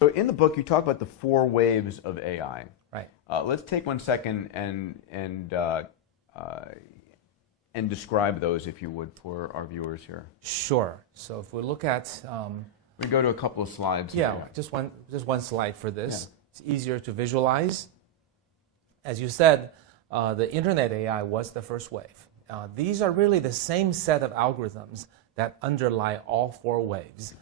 So in the book, you talk about the 4 waves of AI. Right. Let's take 1 second and describe those, if you would, for our viewers here. Sure. So if we look at we go to a couple of slides. Yeah, here. just one slide for this. Yeah. It's easier to visualize. As you said, the internet AI was the first wave. These are really the same set of algorithms that underlie all 4 waves,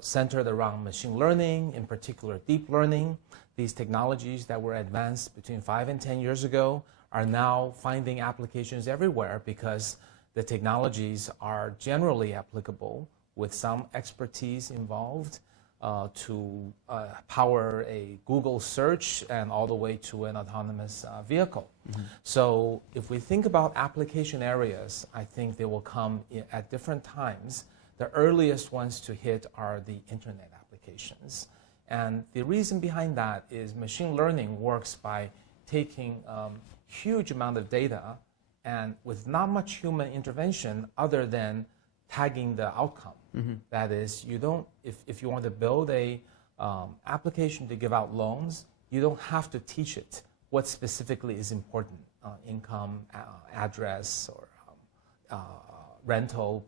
centered around machine learning, in particular deep learning. These technologies that were advanced between 5 and 10 years ago are now finding applications everywhere because the technologies are generally applicable with some expertise involved to power a Google search and all the way to an autonomous vehicle. Mm-hmm. So if we think about application areas, I think they will come at different times. The earliest ones to hit are the internet applications. And the reason behind that is machine learning works by taking huge amount of data and with not much human intervention other than tagging the outcome. Mm-hmm. That is, you don't, if you want to build a application to give out loans, you don't have to teach it what specifically is important, income, address, or rental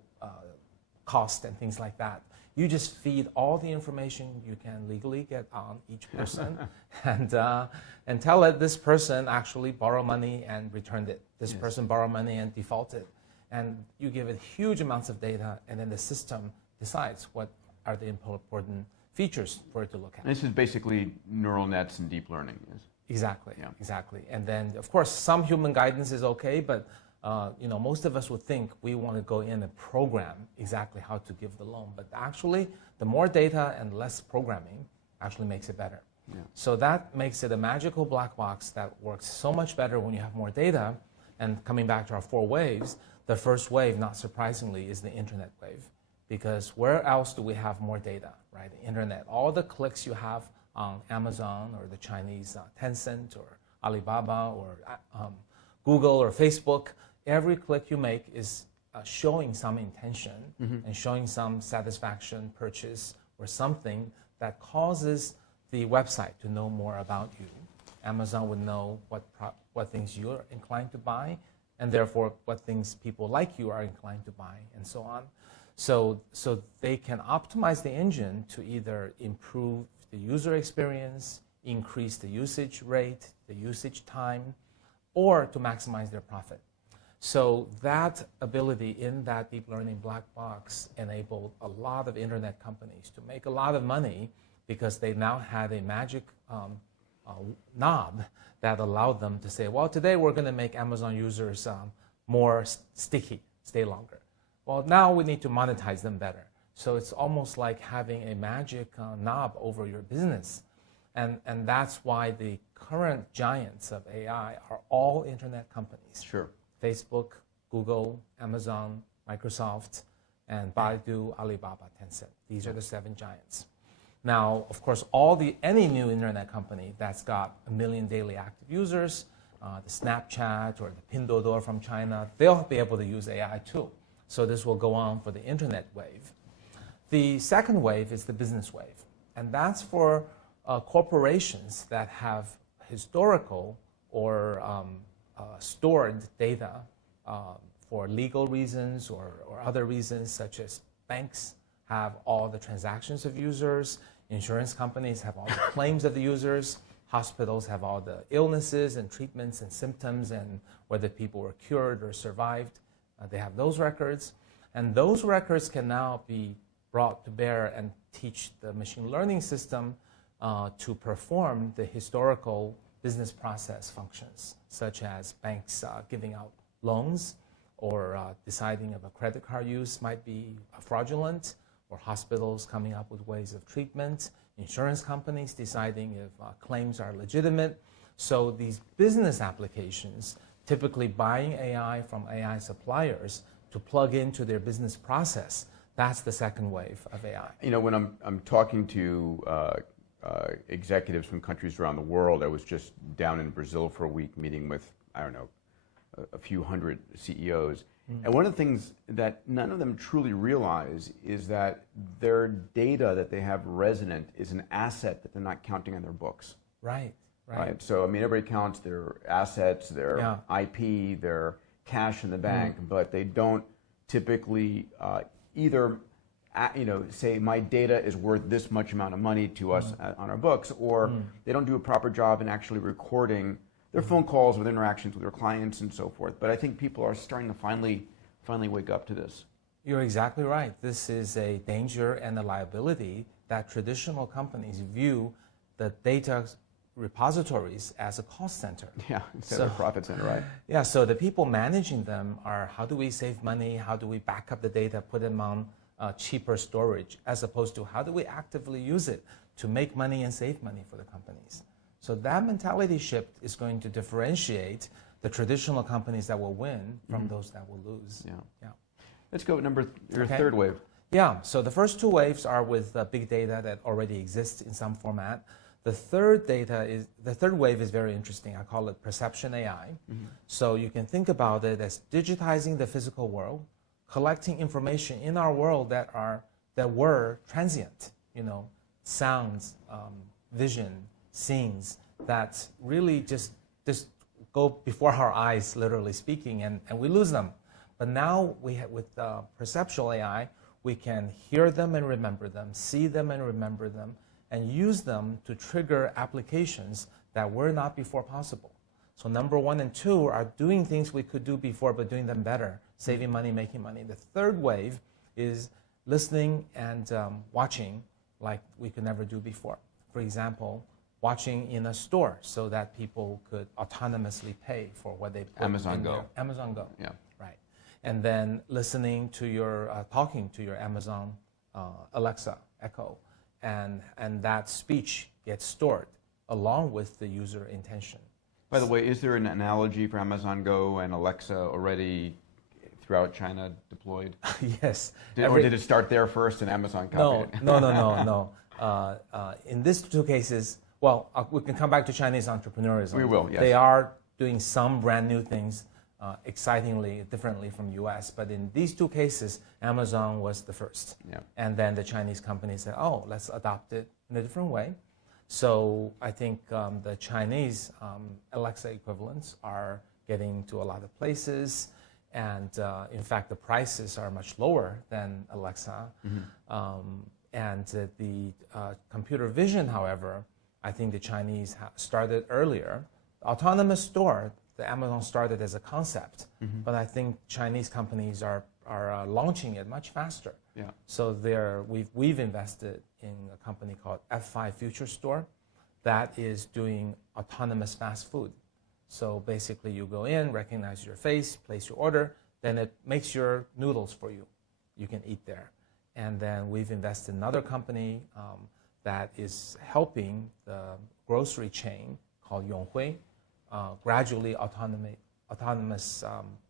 cost and things like that. You just feed all the information you can legally get on each person and tell it this person actually borrowed money and returned it. This yes. person borrowed money and defaulted. And you give it huge amounts of data, and then the system decides what are the important features for it to look at. And this is basically neural nets and deep learning. Yes? Exactly, yeah. exactly. And then, of course, some human guidance is okay, but most of us would think we want to go in and program exactly how to give the loan. But actually, the more data and less programming actually makes it better. Yeah. So that makes it a magical black box that works so much better when you have more data. And coming back to our 4 waves, the first wave, not surprisingly, is the internet wave. Because where else do we have more data, right? The internet. All the clicks you have on Amazon or the Chinese Tencent or Alibaba or Google or Facebook, every click you make is showing some intention mm-hmm. and showing some satisfaction, purchase, or something that causes the website to know more about you. Amazon would know what things you're inclined to buy, and therefore what things people like you are inclined to buy, and so on. So they can optimize the engine to either improve the user experience, increase the usage rate, the usage time, or to maximize their profit. So that ability in that deep learning black box enabled a lot of internet companies to make a lot of money because they now had a magic knob that allowed them to say, well, today we're going to make Amazon users more sticky, stay longer. Well, now we need to monetize them better. So it's almost like having a magic knob over your business. And that's why the current giants of AI are all internet companies. Sure. Facebook, Google, Amazon, Microsoft, and Baidu, Alibaba, Tencent. These are the 7 giants. Now, of course, any new internet company that's got 1 million daily active users, the Snapchat or the Pinduoduo from China, they'll be able to use AI too. So this will go on for the internet wave. The second wave is the business wave. And that's for corporations that have historical or stored data for legal reasons or other reasons, such as banks have all the transactions of users, insurance companies have all the claims of the users, hospitals have all the illnesses and treatments and symptoms and whether people were cured or survived. They have those records. And those records can now be brought to bear and teach the machine learning system to perform the historical business process functions, such as banks giving out loans or deciding if a credit card use might be fraudulent, or hospitals coming up with ways of treatment, insurance companies deciding if claims are legitimate. So these business applications, typically buying AI from AI suppliers to plug into their business process, that's the second wave of AI. You know, when I'm talking to executives from countries around the world, I was just down in Brazil for a week meeting with, I don't know, a few hundred CEOs, And one of the things that none of them truly realize is that their data that they have resident is an asset that they're not counting on their books. Right. So, I mean, everybody counts their assets, their IP, their cash in the bank, but they don't typically either say my data is worth this much amount of money to us on our books, or they don't do a proper job in actually recording their phone calls with interactions with their clients and so forth. But I think people are starting to finally wake up to this. You're exactly right. This is a danger and a liability that traditional companies view the data repositories as a cost center. Yeah, instead of a profit center, right? Yeah, so the people managing them are, how do we save money? How do we back up the data, put them on cheaper storage, as opposed to how do we actively use it to make money and save money for the companies? So that mentality shift is going to differentiate the traditional companies that will win from those that will lose. Yeah. Let's go your third wave. Yeah, so the first two waves are with big data that already exists in some format. The third wave is very interesting. I call it perception AI. So you can think about it as digitizing the physical world, collecting information in our world that were transient, sounds, vision, scenes that really just go before our eyes, literally speaking, and we lose them. But now with perceptual AI, we can hear them and remember them, see them and remember them, and use them to trigger applications that were not before possible. So number 1 and 2 are doing things we could do before, but doing them better, saving money, making money. The third wave is listening and watching like we could never do before. For example, watching in a store so that people could autonomously pay for what they put Amazon Go. Amazon Go. Yeah. Right. And then listening to talking to your Amazon Alexa, Echo, and that speech gets stored along with the user intention. By the way, is there an analogy for Amazon Go and Alexa already throughout China deployed? Yes. Or did it start there first and Amazon copied it? No. In these two cases, we can come back to Chinese entrepreneurism. We will, yes. They are doing some brand new things, excitingly, differently from US. But in these two cases, Amazon was the first. Yeah. And then the Chinese companies said, let's adopt it in a different way. So I think the Chinese Alexa equivalents are getting to a lot of places. And in fact, the prices are much lower than Alexa. And the computer vision, however, I think the Chinese started earlier. Autonomous store, the Amazon started as a concept, but I think Chinese companies are launching it much faster. Yeah. So we've invested in a company called F5 Future Store that is doing autonomous fast food. So basically you go in, recognize your face, place your order, then it makes your noodles for you. You can eat there. And then we've invested in another company that is helping the grocery chain called Yonghui gradually autonomous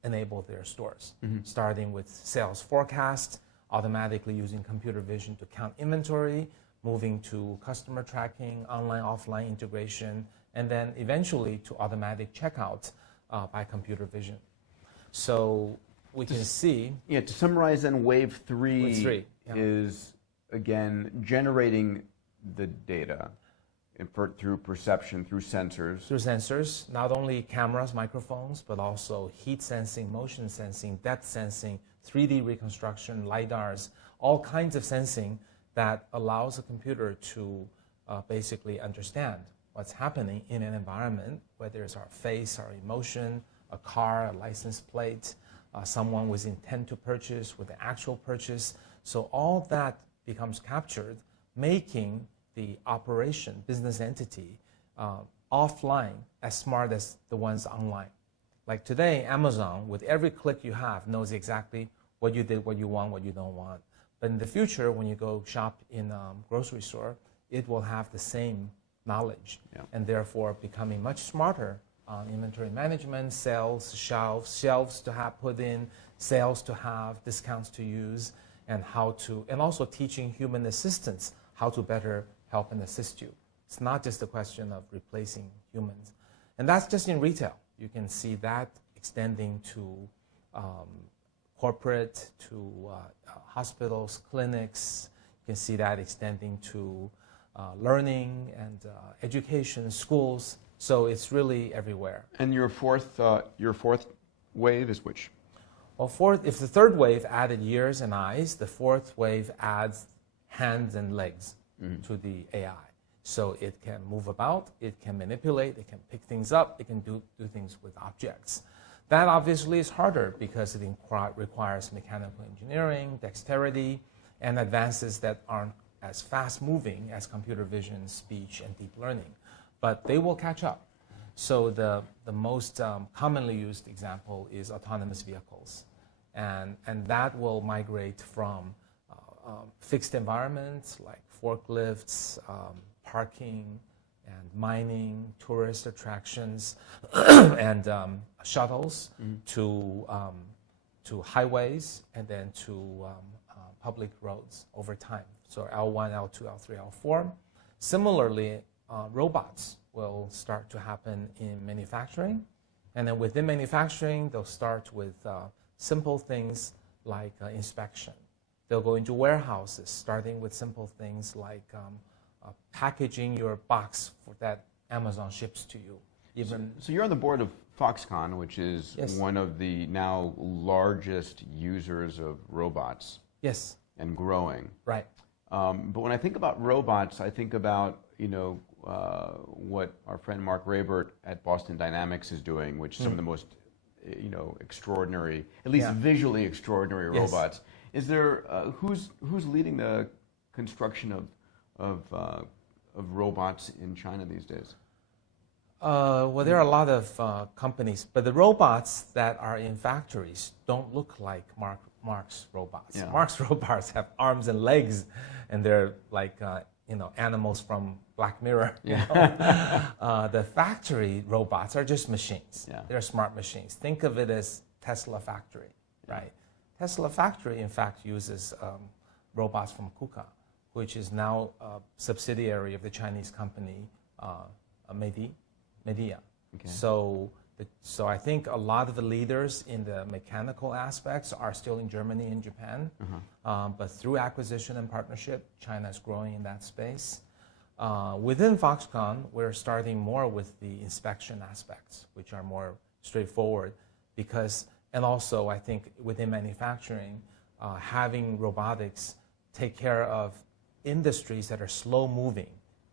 enable their stores, starting with sales forecast, automatically using computer vision to count inventory, moving to customer tracking, online, offline integration, and then eventually to automatic checkout by computer vision. So we can see... Yeah, to summarize then, wave three is, again, generating the data through perception, through sensors. Through sensors, not only cameras, microphones, but also heat sensing, motion sensing, depth sensing, 3D reconstruction, LiDARs, all kinds of sensing that allows a computer to basically understand what's happening in an environment, whether it's our face, our emotion, a car, a license plate, someone with intent to purchase, with the actual purchase. So all that becomes captured, making the operation, business entity, offline as smart as the ones online. Like today, Amazon, with every click you have, knows exactly what you did, what you want, what you don't want. But in the future, when you go shop in a grocery store, it will have the same knowledge, and therefore becoming much smarter on inventory management, sales, shelves to have put in, sales to have, discounts to use, and also teaching human assistants how to better help and assist you. It's not just a question of replacing humans. And that's just in retail. You can see that extending to corporate to hospitals, clinics. You can see that extending to learning and education, schools. So it's really everywhere. And your fourth wave is which? Well, if the third wave added ears and eyes, the fourth wave adds hands and legs to the AI. So it can move about, it can manipulate, it can pick things up, it can do things with objects. That obviously is harder because it requires mechanical engineering, dexterity, and advances that aren't as fast-moving as computer vision, speech, and deep learning. But they will catch up. So the most commonly used example is autonomous vehicles. And that will migrate from fixed environments like forklifts, parking, and mining, tourist attractions, and shuttles to highways and then to public roads over time. So L1, L2, L3, L4. Similarly, robots will start to happen in manufacturing. And then within manufacturing, they'll start with simple things like inspection. They'll go into warehouses, starting with simple things like packaging your box that Amazon ships to you. So you're on the board of Foxconn, which is one of the now largest users of robots. Yes. And growing. Right. But when I think about robots, I think about what our friend Mark Raybert at Boston Dynamics is doing, which is some of the most extraordinary, at least visually extraordinary robots. Is there who's leading the construction of robots in China these days? Well, there are a lot of companies, but the robots that are in factories don't look like Mark's robots. Yeah. Mark's robots have arms and legs, and they're like animals from Black Mirror. The factory robots are just machines. Yeah. They're smart machines. Think of it as Tesla factory, right? Tesla factory, in fact, uses robots from KUKA, which is now a subsidiary of the Chinese company Medea. Okay. So I think a lot of the leaders in the mechanical aspects are still in Germany and Japan. But through acquisition and partnership, China is growing in that space. Within Foxconn, we're starting more with the inspection aspects, which are more straightforward. And also, I think within manufacturing, having robotics take care of industries that are slow-moving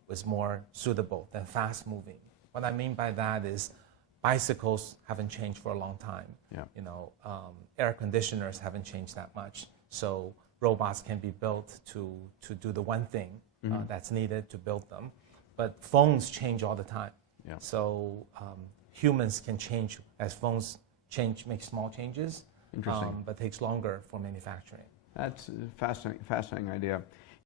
was more suitable than fast-moving. What I mean by that is bicycles haven't changed for a long time. Yeah. Air conditioners haven't changed that much. So robots can be built to do the one thing that's needed to build them. But phones change all the time. Yeah. So humans can change as phones change, make small changes. Interesting. But takes longer for manufacturing. That's a fascinating idea.